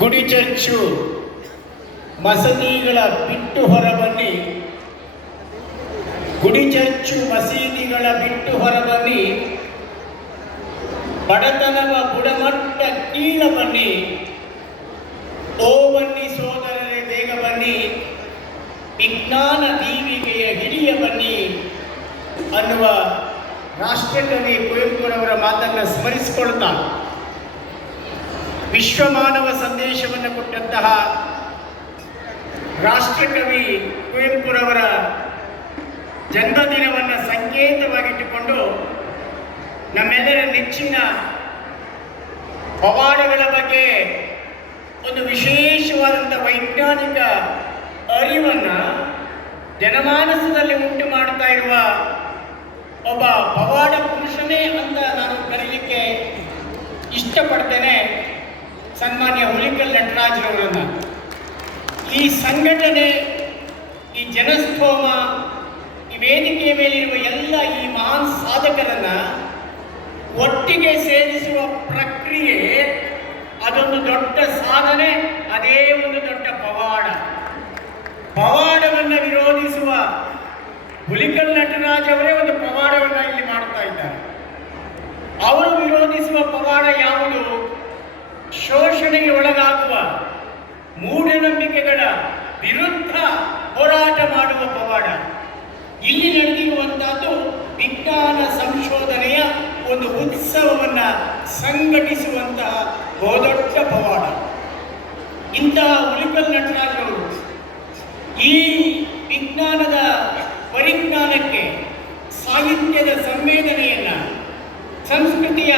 ಗುಡಿ ಚರ್ಚು, ಮಸೀದಿಗಳ ಬಿಟ್ಟು ಹೊರಬನ್ನಿ. ಗುಡಿ ಚರ್ಚು, ಮಸೀದಿಗಳ ಬಿಟ್ಟು ಹೊರಬನ್ನಿ. ಬಡತನವ ಬುಡಮಟ್ಟ ಕೀಳ ಬನ್ನಿ. ಓವನ್ನಿ ಸೋದರರೇ, ಬೇಗ ಬನ್ನಿ. ವಿಜ್ಞಾನ ದೀವಿಗೆಯ ಹಿಡಿಯ ಬನ್ನಿ ಅನ್ನುವ ರಾಷ್ಟ್ರಕವಿ ಕುವೆಂಪುರವರ ಮಾತನ್ನು ಸ್ಮರಿಸಿಕೊಳ್ತಾ ವಿಶ್ವಮಾನವ ಸಂದೇಶವನ್ನು ಕೊಟ್ಟಂತಹ ರಾಷ್ಟ್ರಕವಿ ಕುವೆಂಪುರವರ ಜನ್ಮದಿನವನ್ನು ಸಂಕೇತವಾಗಿಟ್ಟುಕೊಂಡು ನಮ್ಮೆಲ್ಲರ ನೆಚ್ಚಿನ ಪವಾಡಗಳ ಬಗ್ಗೆ ಒಂದು ವಿಶೇಷವಾದಂಥ ವೈಜ್ಞಾನಿಕ ಅರಿವನ್ನು ಜನಮಾನಸದಲ್ಲಿ ಉಂಟು ಮಾಡ್ತಾ ಇರುವ ಒಬ್ಬ ಪವಾಡ ಪುರುಷನೇ ಅಂತ ನಾನು ಕರೀಲಿಕ್ಕೆ ಇಷ್ಟಪಡ್ತೇನೆ. ಸನ್ಮಾನ್ಯ ಹುಲಿಕಲ್ ನಟರಾಜ್ರವರನ್ನು ಈ ಸಂಘಟನೆ, ಈ ಜನಸ್ತೋಮ, ಈ ವೇದಿಕೆಯ ಮೇಲಿರುವ ಎಲ್ಲ ಈ ಮಹಾನ್ ಸಾಧಕರನ್ನ ಒಟ್ಟಿಗೆ ಸೇರಿಸುವ ಪ್ರಕ್ರಿಯೆ ಅದೊಂದು ದೊಡ್ಡ ಸಾಧನೆ, ಅದೇ ಒಂದು ದೊಡ್ಡ ಪವಾಡ. ಪವಾಡವನ್ನು ವಿರೋಧಿಸುವ ಹುಲಿಕಲ್ ನಟರಾಜ್ ಅವರೇ ಒಂದು ಪವಾಡವನ್ನು ಇಲ್ಲಿ ಮಾಡ್ತಾ ಇದ್ದಾರೆ. ಅವರು ವಿರೋಧಿಸುವ ಪವಾಡ ಯಾವುದು? ಶೋಷಣೆಗೆ ಒಳಗಾಗುವ ಮೂಢನಂಬಿಕೆಗಳ ವಿರುದ್ಧ ಹೋರಾಟ ಮಾಡುವ ಪವಾಡ. ಇಲ್ಲಿ ನಡೆದಿರುವಂತಹದ್ದು ವಿಜ್ಞಾನ ಸಂಶೋಧನೆಯ ಒಂದು ಉತ್ಸವವನ್ನು ಸಂಘಟಿಸುವಂತಹ ಬಹುದೊಡ್ಡ ಪವಾಡ. ಇಂತಹ ಉಳಿಕಲ್ ನಟರಾಜವರು ಈ ವಿಜ್ಞಾನದ ಪರಿಜ್ಞಾನಕ್ಕೆ ಸಾಹಿತ್ಯದ ಸಂವೇದನೆಯನ್ನು, ಸಂಸ್ಕೃತಿಯ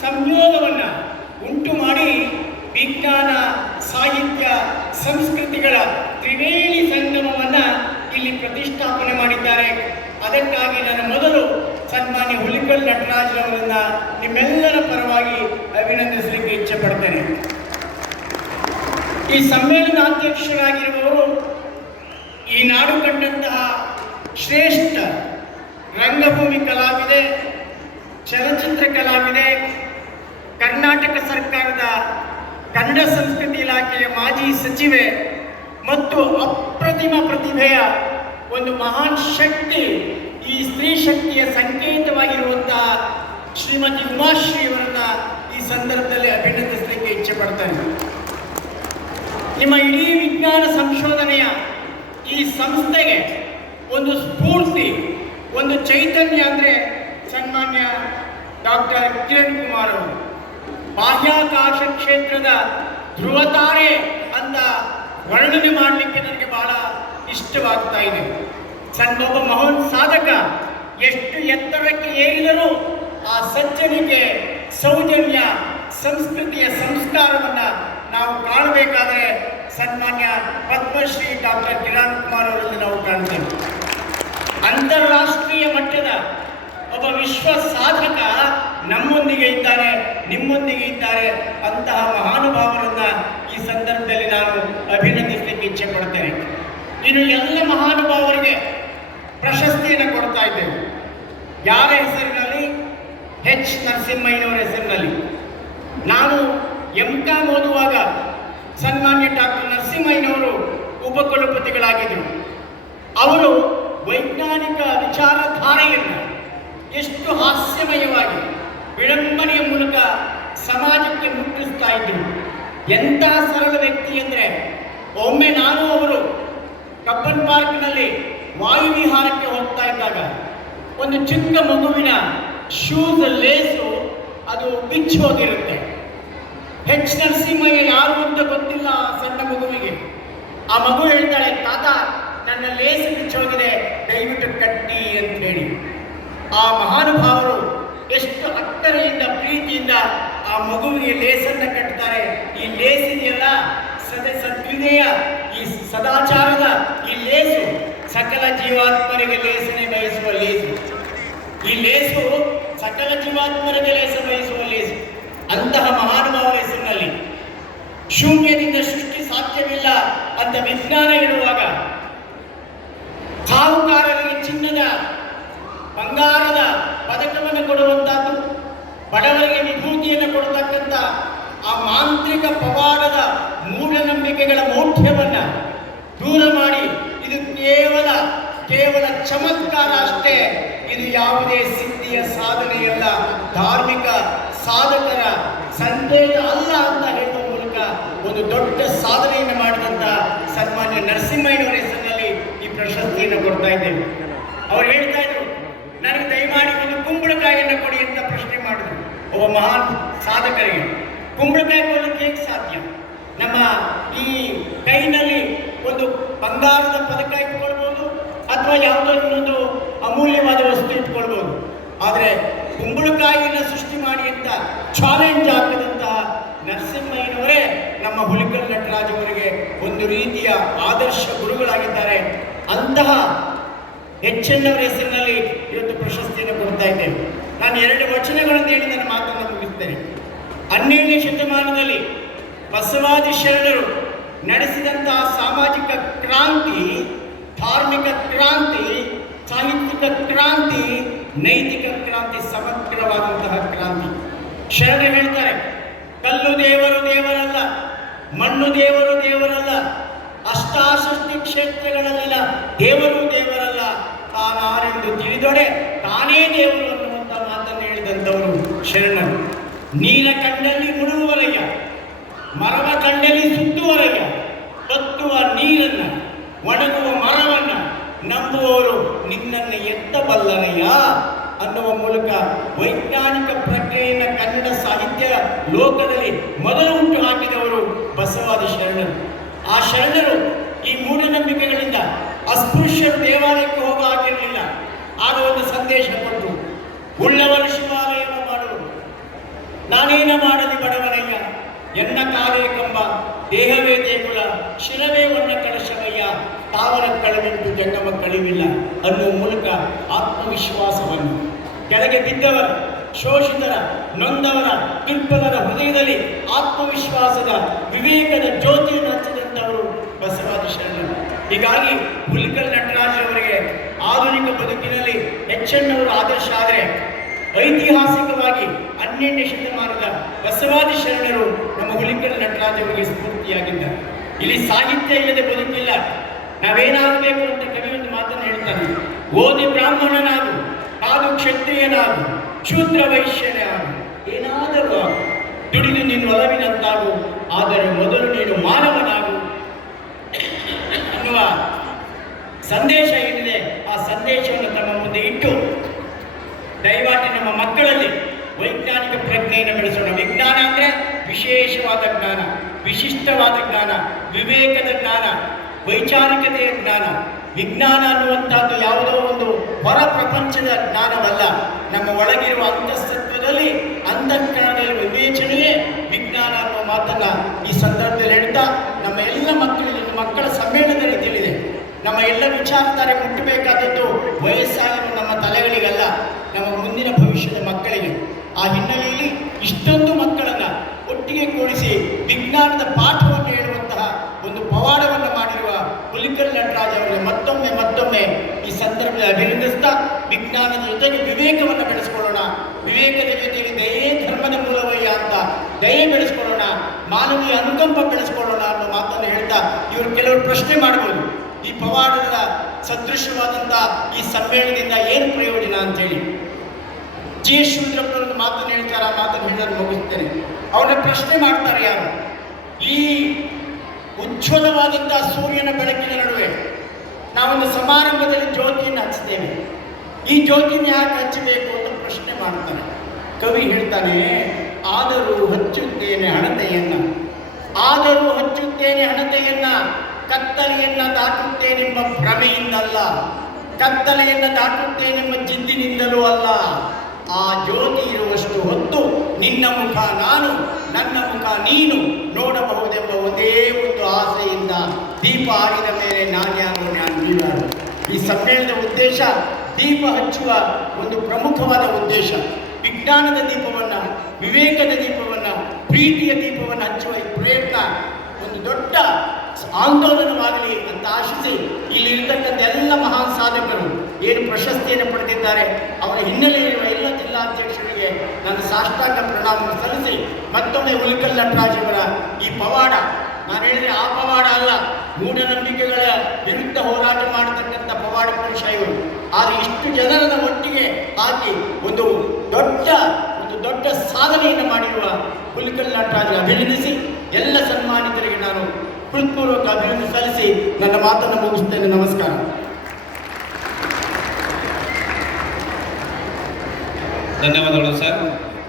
ಸಂಯೋಗವನ್ನು ಉಂಟು ಮಾಡಿ ವಿಜ್ಞಾನ, ಸಾಹಿತ್ಯ, ಸಂಸ್ಕೃತಿಗಳ ತ್ರಿವೇಣಿ ಸಂಗಮವನ್ನು ಇಲ್ಲಿ ಪ್ರತಿಷ್ಠಾಪನೆ ಮಾಡಿದ್ದಾರೆ. ಅದಕ್ಕಾಗಿ ನಾನು ಮೊದಲು ಸನ್ಮಾನ್ಯ ಹುಲಿಕಲ್ ನಟರಾಜ್ರವರನ್ನ ನಿಮ್ಮೆಲ್ಲರ ಪರವಾಗಿ ಅಭಿನಂದಿಸಲಿಕ್ಕೆ ಇಚ್ಛೆ ಪಡ್ತೇನೆ ಈ ಸಮ್ಮೇಳನಾಧ್ಯಕ್ಷರಾಗಿರುವವರು ಈ ನಾಡು ಕಂಡಂತಹ ಶ್ರೇಷ್ಠ ರಂಗಭೂಮಿ ಕಲಾವಿದೆ, ಚಲನಚಿತ್ರ ಕಲಾವಿದೆ ಕರ್ನಾಟಕ ಸರ್ಕಾರದ ಕನ್ನಡ ಸಂಸ್ಕೃತಿ ಇಲಾಖೆಯ ಮಾಜಿ ಸಚಿವೆ ಮತ್ತು ಅಪ್ರತಿಮ ಪ್ರತಿಭೆಯ ಒಂದು ಮಹಾನ್ ಶಕ್ತಿ ಈ ಸ್ತ್ರೀ ಶಕ್ತಿಯ ಸಂಕೇತವಾಗಿರುವಂತಹ ಶ್ರೀಮತಿ ಉಮಾಶ್ರೀ ಅವರನ್ನ ಈ ಸಂದರ್ಭದಲ್ಲಿ ಅಭಿನಂದಿಸಲಿಕ್ಕೆ ಇಚ್ಛೆ ಪಡ್ತೇನೆ ನಿಮ್ಮ ಇಡೀ ವಿಜ್ಞಾನ ಸಂಶೋಧನೆಯ ಈ ಸಂಸ್ಥೆಗೆ ಒಂದು ಸ್ಫೂರ್ತಿ, ಒಂದು ಚೈತನ್ಯ ಅಂದರೆ ಸನ್ಮಾನ್ಯ ಡಾಕ್ಟರ್ ಕಿರಣ್ ಕುಮಾರ್ ಅವರು. ಬಾಹ್ಯಾಕಾಶ ಕ್ಷೇತ್ರದ ಧ್ರುವತಾರೆ ಅಂತ ವರ್ಣನೆ ಮಾಡಲಿಕ್ಕೆ ನನಗೆ ಬಹಳ ಇಷ್ಟವಾಗ್ತಾ ಇದೆ. ಸಣ್ಣ ಒಬ್ಬ ಮಹೋನ್ ಸಾಧಕ ಎಷ್ಟು ಎತ್ತರಕ್ಕೆ ಏರಿದರೂ ಆ ಸಜ್ಜನಿಗೆ ಸೌಜನ್ಯ ಸಂಸ್ಕೃತಿಯ ಸಂಸ್ಕಾರವನ್ನು ನಾವು ಕಾಣಬೇಕಾದರೆ ಸನ್ಮಾನ್ಯ ಪದ್ಮಶ್ರೀ ಡಾಕ್ಟರ್ ಕಿರಣ್ ಕುಮಾರ್ ಅವರಲ್ಲಿ ನಾವು ಕಾಣ್ತೇವೆ. ಅಂತಾರಾಷ್ಟ್ರೀಯ ಮಟ್ಟದ ಒಬ್ಬ ವಿಶ್ವ ಸಾಧಕ ನಮ್ಮೊಂದಿಗೆ ಇದ್ದಾರೆ. ನಿಮ್ಮೊಂದಿಗೆ ಇದ್ದಾರೆ ಅಂತಹ ಮಹಾನುಭಾವರನ್ನ ಈ ಸಂದರ್ಭದಲ್ಲಿ ನಾನು ಅಭಿನಂದಿಸಲಿಕ್ಕೆ ಇಚ್ಛೆ ಪಡ್ತೇನೆ ಇನ್ನು ಎಲ್ಲ ಮಹಾನುಭಾವರಿಗೆ ಪ್ರಶಸ್ತಿಯನ್ನು ಕೊಡ್ತಾ ಇದ್ದೇವೆ ಯಾರ ಹೆಸರಿನಲ್ಲಿ? ಹೆಚ್ ನರಸಿಂಹಯ್ಯನವರ ಹೆಸರಿನಲ್ಲಿ. ನಾನು ಎಂ ಕಾಮ್ ಓದುವಾಗ ಸನ್ಮಾನ್ಯ ಡಾಕ್ಟರ್ ನರಸಿಂಹಯ್ಯನವರು ಉಪಕುಲಪತಿಗಳಾಗಿದ್ದರು. ಅವರು ವೈಜ್ಞಾನಿಕ ವಿಚಾರಧಾರೆಯನ್ನು ಎಷ್ಟು ಹಾಸ್ಯಮಯವಾಗಿ ವಿಡಂಬನೆಯ ಮೂಲಕ ಸಮಾಜಕ್ಕೆ ಮುಟ್ಟಿಸ್ತಾ ಇದ್ರು ಎಂತಹ ಸರಳ ವ್ಯಕ್ತಿ ಅಂದರೆ ಒಮ್ಮೆ ನಾನು ಅವರು ಕಬ್ಬನ್ ಪಾರ್ಕ್ನಲ್ಲಿ ವಾಯುವಿಹಾರಕ್ಕೆ ಹೋಗ್ತಾ ಇದ್ದಾಗ, ಒಂದು ಚಿಕ್ಕ ಮಗುವಿನ ಶೂಸ್ ಲೇಸು ಅದು ಬಿಚ್ಚಿ ಹೋಗಿರುತ್ತೆ. ಹೆಚ್ ನರಸಿಂಹಯ್ಯ ಯಾರು ಅಂತ ಗೊತ್ತಿಲ್ಲ ಸಣ್ಣ ಮಗುವಿಗೆ. ಆ ಮಗು ಹೇಳ್ತಾಳೆ, ತಾತ, ನನ್ನ ಲೇಸು ಬಿಚ್ಚೋಗಿದೆ ದಯವಿಟ್ಟು ಕಟ್ಟಿ ಅಂತ ಹೇಳಿ. ಆ ಮಹಾನುಭಾವರು ಎಷ್ಟು ಅಕ್ಕರೆಯಿಂದ ಪ್ರೀತಿಯಿಂದ ಆ ಮಗುವಿಗೆ ಲೇಸನ್ನ ಕಟ್ಟುತ್ತಾರೆ ಈ ಲೇಸಿದೆಯಲ್ಲ ಸದ ಸದ್ವಿನಯ ಈ ಸದಾಚಾರದ ಈ ಲೇಸು ಸಕಲ ಜೀವಾತ್ಮರಿಗೆ ಲೇಸನೆ ಬಯಸುವ ಲೇಸು. ಈ ಲೇಸು ಸಕಲ ಜೀವಾತ್ಮರಿಗೆ ಲೇಸ ಬಯಸುವ ಲೇಸು. ಅಂತಹ ಮಹಾನುಭಾವ ಹೆಸರಿನಲ್ಲಿ ಶೂನ್ಯದಿಂದ ಸೃಷ್ಟಿ ಸಾಧ್ಯವಿಲ್ಲ ಅಂತ ವಿಜ್ಞಾನ ಹೇಳುವಾಗ ಸಾಹುಕಾರರಿಗೆ ಚಿನ್ನದ ಬಂಗಾರದ ಪದಕವನ್ನು ಕೊಡುವಂತಹದ್ದು ಬಡವರಿಗೆ ವಿಭೂತಿಯನ್ನು ಕೊಡತಕ್ಕಂಥ ಆ ಮಾಂತ್ರಿಕ ಪವಾಡದ ಮೂಢನಂಬಿಕೆಗಳ ಮೌಢ್ಯವನ್ನ ದೂರ ಮಾಡಿ, ಇದು ಕೇವಲ ಕೇವಲ ಚಮತ್ಕಾರ ಅಷ್ಟೇ, ಇದು ಯಾವುದೇ ಸಿದ್ಧಿಯ ಸಾಧನೆಯಲ್ಲ, ಧಾರ್ಮಿಕ ಸಾಧಕರ ಸಂದೇಶ ಅಲ್ಲ ಅಂತ ಹೇಳುವ ಮೂಲಕ ಒಂದು ದೊಡ್ಡ ಸಾಧನೆಯನ್ನು ಮಾಡಿದಂತ ಸನ್ಮಾನ್ಯ ನರಸಿಂಹಯ್ಯನವರ ಹೆಸರಿನಲ್ಲಿ ಈ ಪ್ರಶಸ್ತಿಯನ್ನು ಕೊಡ್ತಾ ಇದ್ದೇವೆ. ಅವ್ರು ಹೇಳ್ತಾ ಇದ್ರು ನನಗೆ ದಯಮಾಡಿ ಒಂದು ಕುಂಬಳಕಾಯಿಯನ್ನು ಕೊಡಿ ಅಂತ ಪ್ರಶ್ನೆ ಮಾಡಿದ್ರು ಒಬ್ಬ ಮಹಾನ್ ಸಾಧಕರಿಗೆ ಕುಂಬಳಕಾಯಿ ಕೊಡಲಿಕ್ಕೆ ಹೇಗೆ ಸಾಧ್ಯ? ನಮ್ಮ ಈ ಕೈನಲ್ಲಿ ಒಂದು ಬಂಗಾರದ ಪದಕ ಇಟ್ಕೊಳ್ಬೋದು ಅಥವಾ ಯಾವುದೋ ಇನ್ನೊಂದು ಅಮೂಲ್ಯವಾದ ವಸ್ತು ಇಟ್ಕೊಳ್ಬೋದು. ಆದರೆ ಕುಂಬಳಕಾಯಿಯನ್ನು ಸೃಷ್ಟಿ ಮಾಡಿ ಅಂತ ಚಾಲೆಂಜ್ ಆಗದಂತಹ ನರಸಿಂಹಯ್ಯನವರೇ ನಮ್ಮ ಹುಲಿಕಲ್ ನಟರಾಜವರಿಗೆ ಒಂದು ರೀತಿಯ ಆದರ್ಶ ಗುರುಗಳಾಗಿದ್ದಾರೆ. ಅಂತಹ ಹೆಚ್ಚಿನವರ ಹೆಸರಿನಲ್ಲಿ ಇವತ್ತು ಪ್ರಶಸ್ತಿಯನ್ನು ಕೊಡ್ತಾ ಇದ್ದೇವೆ. ನಾನು ಎರಡು ವಚನಗಳನ್ನು ಹೇಳಿ ನನ್ನ ಮಾತನ್ನು ಮುಗಿಸ್ತೇನೆ. ಹನ್ನೆರಡನೇ ಶತಮಾನದಲ್ಲಿ ಬಸವಾದಿ ಶರಣರು ನಡೆಸಿದಂತಹ ಸಾಮಾಜಿಕ ಕ್ರಾಂತಿ, ಧಾರ್ಮಿಕ ಕ್ರಾಂತಿ ಸಾಹಿತ್ಯಿಕ ಕ್ರಾಂತಿ, ನೈತಿಕ ಕ್ರಾಂತಿ, ಸಮಗ್ರವಾದಂತಹ ಕ್ರಾಂತಿ. ಶರಣರು ಹೇಳ್ತಾರೆ, ಕಲ್ಲು ದೇವರು ದೇವರಲ್ಲ, ಮಣ್ಣು ದೇವರು ದೇವರಲ್ಲ ಅಷ್ಟಾಶಕ್ತಿ ಕ್ಷೇತ್ರಗಳಲ್ಲೆಲ್ಲ ದೇವರು ದೇವರಲ್ಲ. ತಾನಾರೆಂದು ತಿಳಿದೊಡೆ ತಾನೇ ದೇವರು ಹೇಳಿದಂಥವರು ಶರಣರು. ನೀಲ ಕಂಡಲ್ಲಿ ಮುಳುಗುವರಯ್ಯ, ಮರವ ಕಂಡಲ್ಲಿ ಸುತ್ತುವರಯ್ಯ, ಕತ್ತುವ ನೀರನ್ನ, ಒಣಗುವ ಮರವನ್ನ ನಂಬುವವರು ನಿನ್ನನ್ನು ಎತ್ತಬಲ್ಲರಯ್ಯ ಅನ್ನುವ ಮೂಲಕ ವೈಜ್ಞಾನಿಕ ಪ್ರಕ್ರಿಯೆಯನ್ನು ಕನ್ನಡ ಸಾಹಿತ್ಯ ಲೋಕದಲ್ಲಿ ಮೊದಲು ಉಂಟು ಹಾಕಿದವರು ಬಸವಾದ ಶರಣರು. ಆ ಶರಣರು ಈ ಮೂಢನಂಬಿಕೆಗಳಿಂದ ಅಸ್ಪೃಶ್ಯರು ದೇವಾಲಯಕ್ಕೆ ಹೋಗುವ ಆಗಿರಲಿಲ್ಲ ಆಗ ಒಂದು ಸಂದೇಶ ಕೊಟ್ಟು ಉಳ್ಳವರು ನಾನೇನ ಮಾಡಲಿ ಬಡವನಯ್ಯ ಎನ್ನ ಕಾಲೇ ಕಂಬ, ದೇಹವೇ ದೇಗುಲ, ಶಿರವೇ ಒನ್ನ ಕಳಶವಯ್ಯ ತಾವರ ಕಳೆದಿಟ್ಟು ಜಂಗಮ ಕಳಿವಿಲ್ಲ ಅನ್ನುವ ಮೂಲಕ ಆತ್ಮವಿಶ್ವಾಸವನ್ನು. ಕೆಳಗೆ ಬಿದ್ದವರ, ಶೋಷಿತರ, ನೊಂದವರ, ದುರ್ಬಲರ ಹೃದಯದಲ್ಲಿ ಆತ್ಮವಿಶ್ವಾಸದ ವಿವೇಕದ ಜ್ಯೋತಿಯನ್ನು ಹಚ್ಚಿದಂಥವರು ಬಸವಾದ ಶರಣರು. ಹೀಗಾಗಿ ಹುಲಿಕಲ್ ನಟರಾಜರವರಿಗೆ ಆಧುನಿಕ ಬದುಕಿನಲ್ಲಿ ಹೆಚ್ಚೆನ್ನವರು ಆದರ್ಶ ಆದರೆ ಐತಿಹಾಸಿಕವಾಗಿ ಹನ್ನೆರಡನೇ ಶತಮಾನದ ಬಸವಾದಿ ಶರಣರು ನಮ್ಮ ಹುಲಿಕಲ್ ನಟರಾಜವರಿಗೆ ಸ್ಫೂರ್ತಿಯಾಗಿದ್ದಾರೆ ಇಲ್ಲಿ ಸಾಹಿತ್ಯ ಇಲ್ಲದೆ ಬದುಕಿಲ್ಲ. ನಾವೇನಾಗಬೇಕು ಅಂತ ಕವಿ ಒಂದು ಮಾತನ್ನು ಹೇಳ್ತಾನೆ. ಓದಿ ಬ್ರಾಹ್ಮಣನಾಗು, ಕಾದು ಕ್ಷತ್ರಿಯನಾಗು, ಶೂದ್ರ ವೈಶ್ಯನೇ ಏನಾದರೂ ಆಗು. ದುಡಿದು ನೀನು ಒಲವಿನಂತಾಗು, ಆದರೆ ಮೊದಲು ನೀನು ಮಾನವನಾಗು. ಅನ್ನುವ ಸಂದೇಶ ಏನಿದೆ, ಆ ಸಂದೇಶವನ್ನು ತಮ್ಮ ಮುಂದೆ ಇಟ್ಟು ದಯವಾಟಿ ನಮ್ಮ ಮಕ್ಕಳಲ್ಲಿ ವೈಜ್ಞಾನಿಕ ಪ್ರಜ್ಞೆಯನ್ನು ಬೆಳೆಸೋಣ. ವಿಜ್ಞಾನ ಅಂದರೆ ವಿಶೇಷವಾದ ಜ್ಞಾನ, ವಿಶಿಷ್ಟವಾದ ಜ್ಞಾನ, ವಿವೇಕದ ಜ್ಞಾನ, ವೈಚಾರಿಕತೆಯ ಜ್ಞಾನ. ವಿಜ್ಞಾನ ಅನ್ನುವಂಥದ್ದು ಯಾವುದೋ ಒಂದು ಹೊರ ಪ್ರಪಂಚದ ಜ್ಞಾನವಲ್ಲ. ನಮ್ಮ ಒಳಗಿರುವ ಅಂತಸ್ತತ್ವದಲ್ಲಿ, ಅಂತಃಕರಣದಲ್ಲಿ ವಿವೇಚನೆಯೇ ವಿಜ್ಞಾನ ಅನ್ನುವ ಮಾತನ್ನ ಈ ಸಂದರ್ಭದಲ್ಲಿ ಹೇಳ್ತಾ, ನಮ್ಮ ಎಲ್ಲ ಮಕ್ಕಳು ಮಕ್ಕಳ ಸಮ್ಮೇಳನದ ರೀತಿಯಲ್ಲಿದೆ. ನಮ್ಮ ಎಲ್ಲ ವಿಚಾರಧಾರೆ ಮುಟ್ಟಬೇಕಾದದ್ದು ವಯಸ್ಸಾಗಿರುವ ಆ ಹಿನ್ನೆಲೆಯಲ್ಲಿ ಇಷ್ಟೊಂದು ಮಕ್ಕಳನ್ನ ಒಟ್ಟಿಗೆ ಕೂಡಿಸಿ ವಿಜ್ಞಾನದ ಪಾಠವನ್ನು ಹೇಳುವಂತಹ ಒಂದು ಪವಾಡವನ್ನು ಮಾಡಿರುವ ಹುಲಿಕಲ್ ನಟರಾಜ್ ಅವರಿಗೆ ಮತ್ತೊಮ್ಮೆ ಮತ್ತೊಮ್ಮೆ ಈ ಸಂದರ್ಭದಲ್ಲಿ ಅಭಿನಂದಿಸ್ತಾ ವಿಜ್ಞಾನದ ಜೊತೆಗೆ ವಿವೇಕವನ್ನು ಬೆಳೆಸ್ಕೊಳ್ಳೋಣ. ವಿವೇಕದ ಜೊತೆಗೆ ದಯೇ ಧರ್ಮದ ಮೂಲವಯ್ಯ ಅಂತ ದಯೆ ಬೆಳೆಸ್ಕೊಳ್ಳೋಣ. ಮಾನವೀಯ ಅನುಕಂಪ ಬೆಳೆಸ್ಕೊಳ್ಳೋಣ ಅನ್ನೋ ಮಾತನ್ನು ಹೇಳ್ತಾ ಇವರು ಕೆಲವರು ಪ್ರಶ್ನೆ ಮಾಡಬಹುದು ಈ ಪವಾಡದ ಸದೃಶವಾದಂಥ ಈ ಸಮ್ಮೇಳನದಿಂದ ಏನು ಪ್ರಯೋಜನ ಅಂತೇಳಿ. ಜಿ ಒಂದು ಮಾತನ್ನು ಹೇಳ್ತಾರೆ? ಆ ಮಾತನ್ನು ಹೇಳಲು ಹೋಗುತ್ತೇನೆ. ಅವ್ರನ್ನ ಪ್ರಶ್ನೆ ಮಾಡ್ತಾರೆ ಯಾರು? ಈ ಉಜ್ವಲವಾದಂತಹ ಸೂರ್ಯನ ಬೆಳಕಿನ ನಡುವೆ ನಾವೊಂದು ಸಮಾರಂಭದಲ್ಲಿ ಜ್ಯೋತಿಯನ್ನು ಹಚ್ಚುತ್ತೇವೆ ಈ ಜ್ಯೋತಿನ ಯಾಕೆ ಹಚ್ಚಬೇಕು ಅಂತ ಪ್ರಶ್ನೆ ಮಾಡ್ತಾನೆ ಕವಿ ಹೇಳ್ತಾನೆ, ಆದರೂ ಹಚ್ಚುತ್ತೇನೆ ಹಣತೆಯನ್ನ. ಆದರೂ ಹಚ್ಚುತ್ತೇನೆ ಹಣತೆಯನ್ನ. ಕತ್ತಲೆಯನ್ನ ದಾಟುತ್ತೇನೆಂಬ ಭ್ರಮೆಯಿಂದಲ್ಲ. ಕತ್ತಲೆಯನ್ನ ದಾಟುತ್ತೇನೆಂಬ ಜಿದ್ದಿನಿಂದಲೂ ಅಲ್ಲ. ಆ ಜ್ಯೋತಿ ಇರುವಷ್ಟು ಹೊತ್ತು ನಿನ್ನ ಮುಖ ನಾನು, ನನ್ನ ಮುಖ ನೀನು ನೋಡಬಹುದೆಂಬ ಒಂದೇ ಒಂದು ಆಸೆಯಿಂದ ದೀಪ ಆಡಿದ ಮೇಲೆ ನಾನು ನೀನಾರು ಈ ಸಮ್ಮೇಳನದ ಉದ್ದೇಶ ದೀಪ ಹಚ್ಚುವ ಒಂದು ಪ್ರಮುಖವಾದ ಉದ್ದೇಶ. ವಿಜ್ಞಾನದ ದೀಪವನ್ನು, ವಿವೇಕದ ದೀಪವನ್ನು, ಪ್ರೀತಿಯ ದೀಪವನ್ನು ಹಚ್ಚುವ ಈ ಪ್ರಯತ್ನ ಒಂದು ದೊಡ್ಡ ಆಂದೋಲನವಾಗಲಿ ಅಂತ ಆಶಿಸಿ ಇಲ್ಲಿರ್ತಕ್ಕಂಥ ಎಲ್ಲ ಮಹಾನ್ ಸಾಧಕರು ಏನು ಪ್ರಶಸ್ತಿಯನ್ನು ಪಡೆದಿದ್ದಾರೆ, ಅವರ ಹಿನ್ನೆಲೆಯಲ್ಲಿರುವ ಎಲ್ಲ ಜಿಲ್ಲಾಧ್ಯಕ್ಷರಿಗೆ ನನ್ನ ಸಾಷ್ಟಾಂಗ ಪ್ರಣಾಮ ಸಲ್ಲಿಸಿ ಮತ್ತೊಮ್ಮೆ ಉಲ್ಕಲ್ ನಟರಾಜವರ ಈ ಪವಾಡ, ನಾನು ಹೇಳಿದರೆ ಆ ಪವಾಡ ಅಲ್ಲ, ಮೂಢನಂಬಿಕೆಗಳ ವಿರುದ್ಧ ಹೋರಾಟ ಮಾಡತಕ್ಕಂಥ ಪವಾಡ ಪುರುಷ ಇವರು. ಆದರೆ ಇಷ್ಟು ಜನರನ್ನ ಒಟ್ಟಿಗೆ ಹಾಕಿ ಒಂದು ದೊಡ್ಡ ಒಂದು ದೊಡ್ಡ ಸಾಧನೆಯನ್ನು ಮಾಡಿರುವ ಹುಲ್ಕಲ್ ನಟರಾಜ ಅಭಿನಂದಿಸಿ, ಎಲ್ಲ ಸನ್ಮಾನಿತರಿಗೆ ನಾನು ಹೃತ್ಪೂರ್ವಕ ಅಭಿವೃದ್ಧಿ ಸಲ್ಲಿಸಿ ನನ್ನ ಮಾತನ್ನು ಮುಗಿಸ್ತೇನೆ ನಮಸ್ಕಾರ. ಧನ್ಯವಾದಗಳು ಸರ್.